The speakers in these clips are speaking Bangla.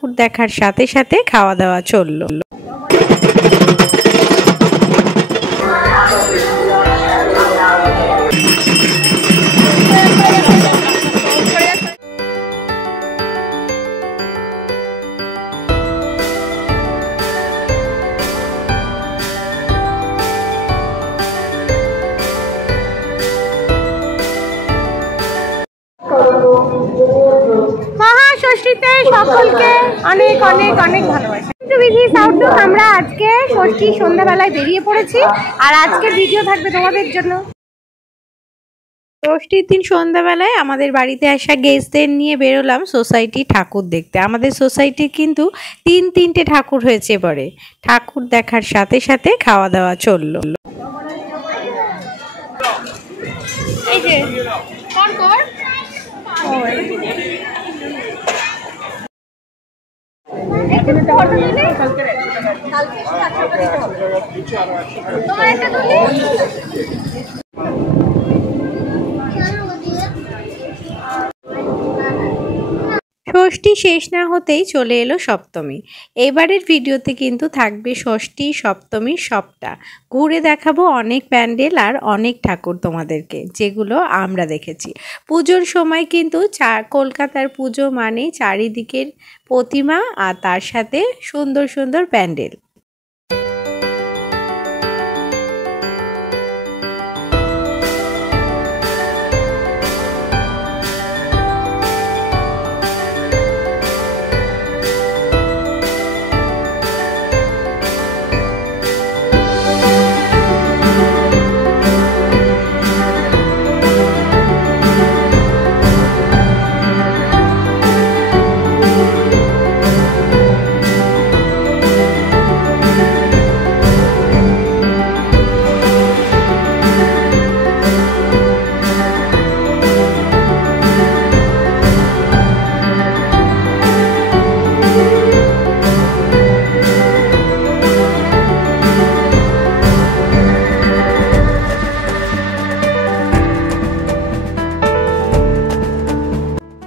ঠাকুর দেখার সাথে সাথে খাওয়া দাওয়া চলল। মহাষষ্ঠীতে সকলকে অনেক অনেক অনেক ভালোবাসা। আমরা আজকে ষষ্ঠী সন্ধ্যাবেলায় বেরিয়ে পড়েছি, আর আজকের ভিডিও থাকবে তোমাদের জন্য। ষষ্ঠীর দিন সন্ধ্যাবেলায় আমাদের বাড়িতে আসা গেস্টদের নিয়ে বেরোলাম সোসাইটি ঠাকুর দেখতে। আমাদের সোসাইটির কিন্তু তিনটে ঠাকুর হয়েছে পরে। ঠাকুর দেখার সাথে সাথে খাওয়া দাওয়া চলল। এই যে ষষ্ঠী শেষ না হতেই চলে এলো সপ্তমী। এবারের ভিডিওতে কিন্তু থাকবে ষষ্ঠী সপ্তমী সবটা ঘুরে দেখাবো, অনেক প্যান্ডেল আর অনেক ঠাকুর তোমাদেরকে, যেগুলো আমরা দেখেছি। পুজোর সময় কিন্তু কলকাতার পুজো মানে চারিদিকের প্রতিমা আর তার সাথে সুন্দর সুন্দর প্যান্ডেল।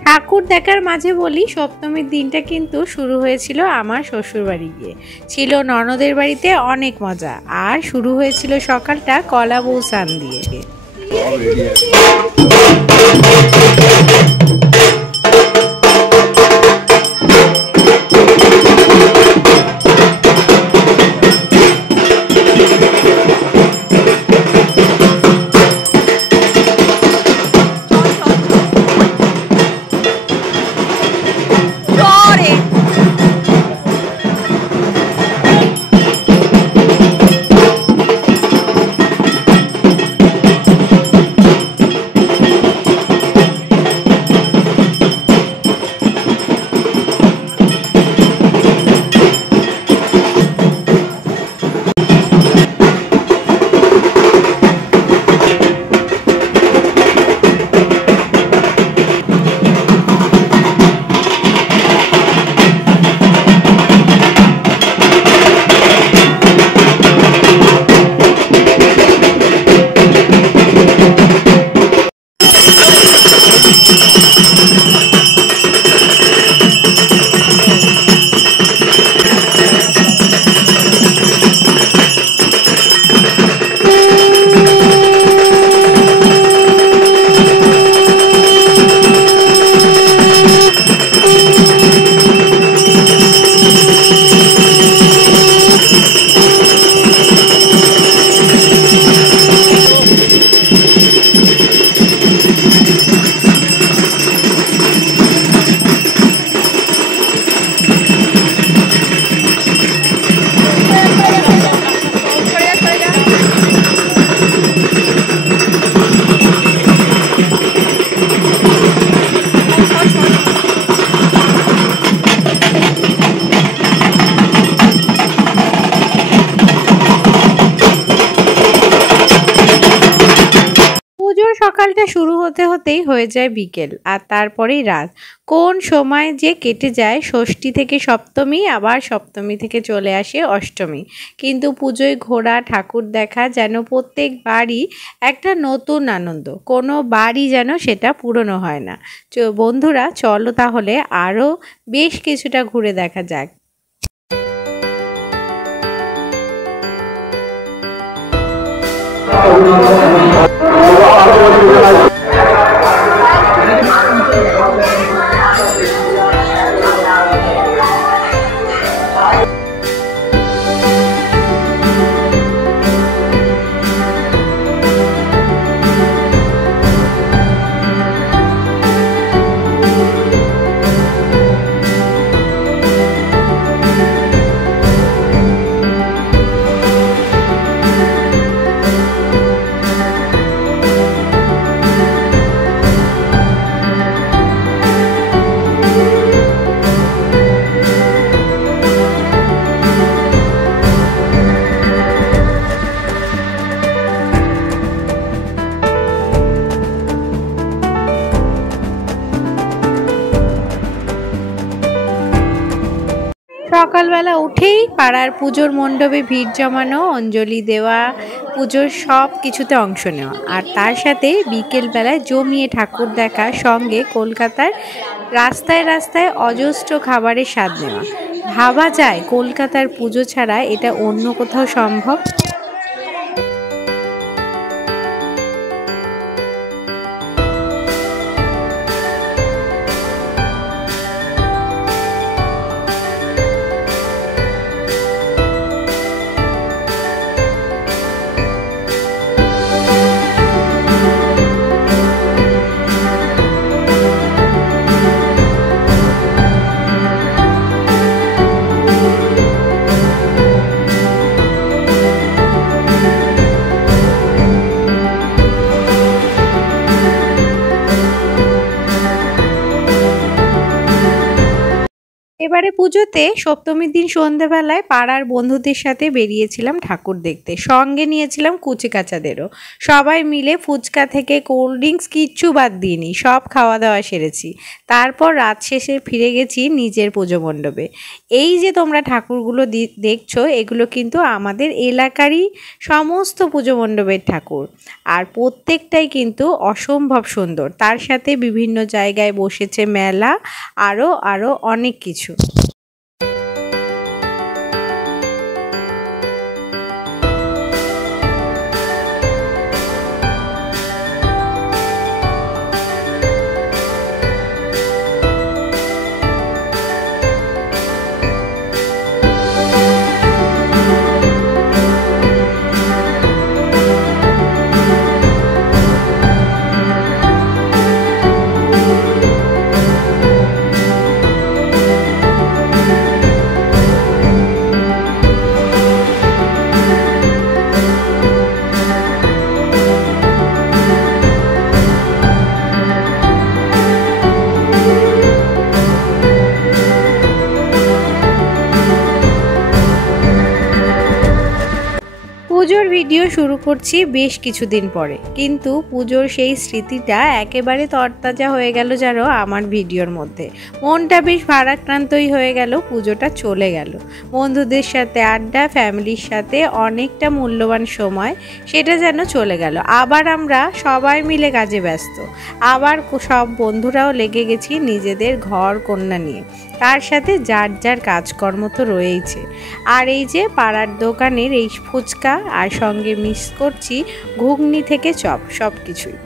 ঠাকুর দেখার মাঝে বলি, সপ্তমীর দিনটা কিন্তু শুরু হয়েছিল আমার শ্বশুর বাড়ি গিয়ে। ছিল ননদের বাড়িতে অনেক মজা, আর শুরু হয়েছিল সকালটা কলা বউ স্নান দিয়ে। সকালটা শুরু হতে হতেই হয়ে যায় বিকেল, আর তারপরেই রাত। কোন সময় যে কেটে যায়, ষষ্ঠী থেকে সপ্তমী, আবার সপ্তমী থেকে চলে আসে অষ্টমী। কিন্তু পুজোয় ঘোরা, ঠাকুর দেখা যেন প্রত্যেকবারই একটা নতুন আনন্দ, কোনো বাড়ি যেন সেটা পুরনো হয় না। বন্ধুরা চলো তাহলে আরও বেশ কিছুটা ঘুরে দেখা যাক। সকালবেলা উঠেই পাড়ার পুজোর মণ্ডপে ভিড় জমানো, অঞ্জলি দেওয়া, পুজোর সব কিছুতে অংশ নেওয়া, আর তার সাথে বিকেলবেলায় জমিয়ে ঠাকুর দেখা, সঙ্গে কলকাতার রাস্তায় রাস্তায় অজস্র খাবারের স্বাদ নেওয়া। ভাবা যায় কলকাতার পুজো ছাড়া এটা অন্য কোথাও সম্ভব? এবারে পুজোতে সপ্তমীর দিন সন্ধ্যেবেলায় পাড়ার বন্ধুদের সাথে বেরিয়েছিলাম ঠাকুর দেখতে, সঙ্গে নিয়েছিলাম কুচিকাচাদেরও। সবাই মিলে ফুচকা থেকে কোল্ড ড্রিঙ্কস কিচ্ছু বাদ দিইনি, সব খাওয়া দাওয়া সেরেছি। তারপর রাত শেষে ফিরে গেছি নিজের পুজো মণ্ডপে। এই যে তোমরা ঠাকুরগুলো দেখছো, এগুলো কিন্তু আমাদের এলাকারই সমস্ত পুজো মণ্ডপের ঠাকুর, আর প্রত্যেকটাই কিন্তু অসম্ভব সুন্দর। তার সাথে বিভিন্ন জায়গায় বসেছে মেলা, আরও অনেক কিছু। পুজোর ভিডিও শুরু করছি বেশ কিছুদিন পরে, কিন্তু পুজোর সেই স্মৃতিটা একেবারে তরতাজা হয়ে গেল যেন আমার ভিডিওর মধ্যে। মনটা বেশ ভারাক্রান্তই হয়ে গেল, পুজোটা চলে গেল। বন্ধুদের সাথে আড্ডা, ফ্যামিলির সাথে অনেকটা মূল্যবান সময়, সেটা যেন চলে গেল। আবার আমরা সবাই মিলে কাজে ব্যস্ত, আবার সব বন্ধুরাও লেগে গেছি নিজেদের ঘর কন্যা নিয়ে। তার সাথে যার যার কাজকর্ম তো রয়েইছে। আর এই যে পাড়ার দোকানের এই ফুচকা, আর সঙ্গে মিস করছি ঘুগনি থেকে চপ, সব কিছুই।